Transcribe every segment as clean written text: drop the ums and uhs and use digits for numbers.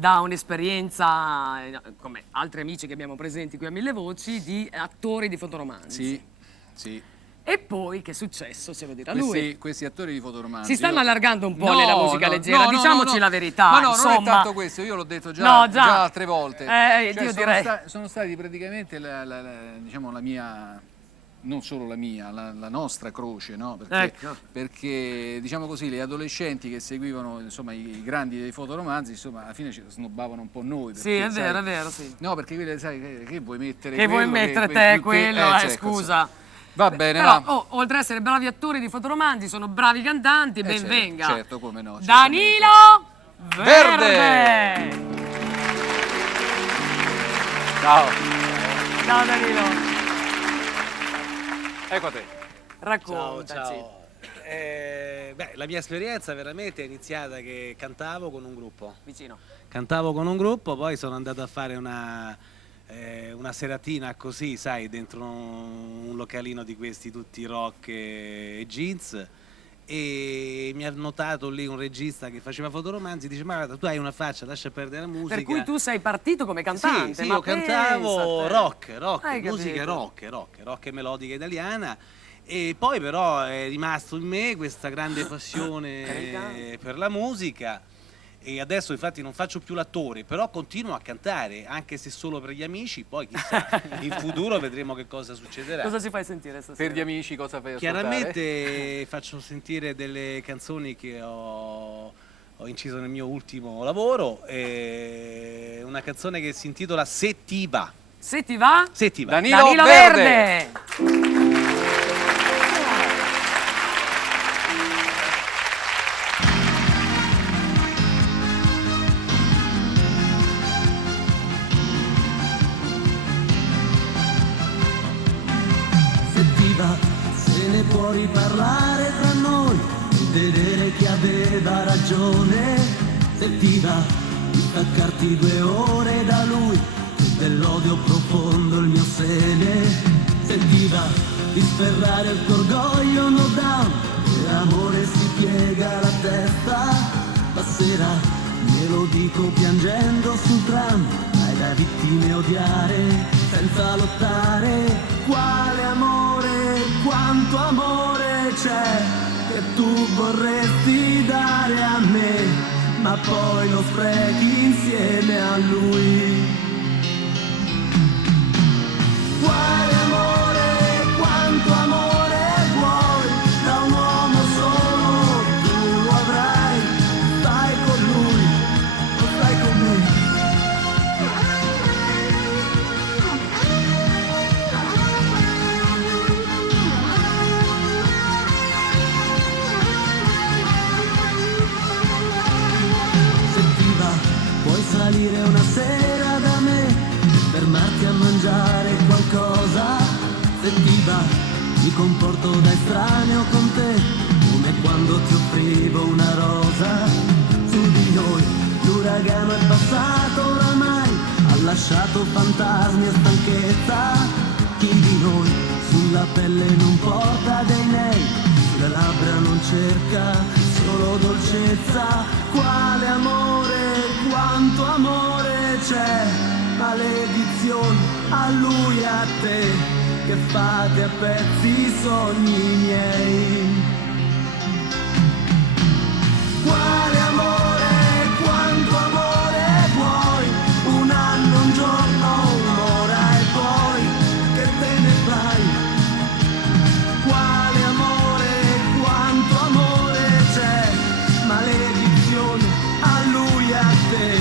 da un'esperienza, come altri amici che abbiamo presenti qui a Mille Voci, di attori di fotoromanzi. Sì, sì. E poi che è successo, se lo dirà lui. Questi attori di fotoromanzi. Si stanno allargando un po' nella musica leggera, diciamoci la verità. Ma no, insomma. non è tanto questo, io l'ho detto già altre volte. Cioè, io direi. Sono stati praticamente diciamo la mia, non solo la mia, la nostra croce, no? Perché diciamo così, le adolescenti che seguivano insomma i grandi dei fotoromanzi, insomma alla fine ci snobbavano un po' noi. Perché, sì, è vero, sì. No, perché quelle, sai, che vuoi mettere? Che vuoi mettere te, quello, scusa. Va bene, però, va. Oltre ad essere bravi attori di fotoromanzi, sono bravi cantanti, ben venga. Certo, come no. Danilo Verde! Ciao. Ciao Danilo. Ecco a te. Raccontaci. Ciao. La mia esperienza veramente è iniziata che cantavo con un gruppo. Vicino. Cantavo con un gruppo, poi sono andato a fare una seratina così, sai, dentro un localino di questi tutti rock e jeans, e mi ha notato lì un regista che faceva fotoromanzi, dice: ma guarda, tu hai una faccia, lascia perdere la musica. Per cui tu sei partito come cantante? Sì, io cantavo rock, musica capito? rock e melodica italiana. E poi però è rimasto in me questa grande passione per la musica, e adesso infatti non faccio più l'attore, però continuo a cantare, anche se solo per gli amici. Poi chissà, in futuro vedremo che cosa succederà. Cosa ci fai sentire stasera? Per gli amici cosa fai ascoltare? Chiaramente faccio sentire delle canzoni che ho inciso nel mio ultimo lavoro, una canzone che si intitola Se ti va. Se ti va? Se ti va. Danilo Verde! Se ne può riparlare tra noi, vedere chi aveva ragione. Se ti va di staccarti 2 ore da lui, dell'odio profondo il mio seme. Se ti va di sferrare il tuo orgoglio no down, per amore si piega la testa. Stasera glielo dico piangendo sul tram, hai da vittime odiare senza lottare. Quale amore, quanto amore c'è che tu vorresti dare a me, ma poi lo sprechi insieme a lui. Quale amore, quanto amore vuoi da un uomo solo, tu lo avrai, stai con lui, o stai con me. Puoi salire una sera da me, fermarti a mangiare qualcosa. Se ti va, mi comporto da estraneo con te, come quando ti offrivo una rosa. Su di noi l'uragano è passato oramai, ha lasciato fantasmi e stanchezza. Chi di noi sulla pelle non porta dei nei, sulle labbra non cerca solo dolcezza. Quale amore, quanto amore c'è, maledizione a lui e a te, che fate a pezzi i sogni miei. Quale amore, quanto amore vuoi, un anno, un giorno, un'ora e poi che te ne fai. Quale amore, quanto amore c'è, maledizione a lui e a te,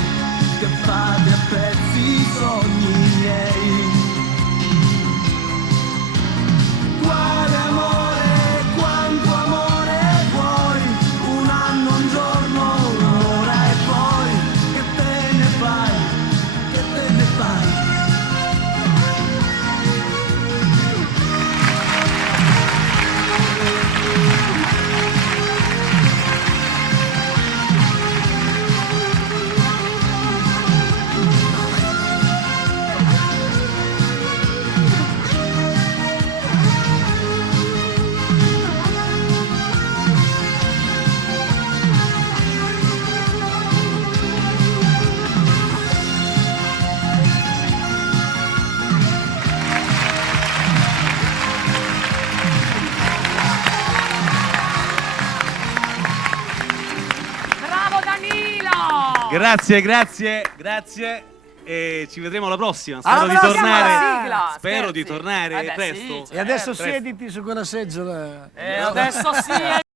che fate a pezzi i sogni miei. Quale amore, quanto amore Grazie. E ci vedremo alla prossima. Spero di prossima, tornare. la sigla, Spero di scherzi. tornare Beh, presto. sì, E adesso Presto. siediti su quella seggiola. adesso sì.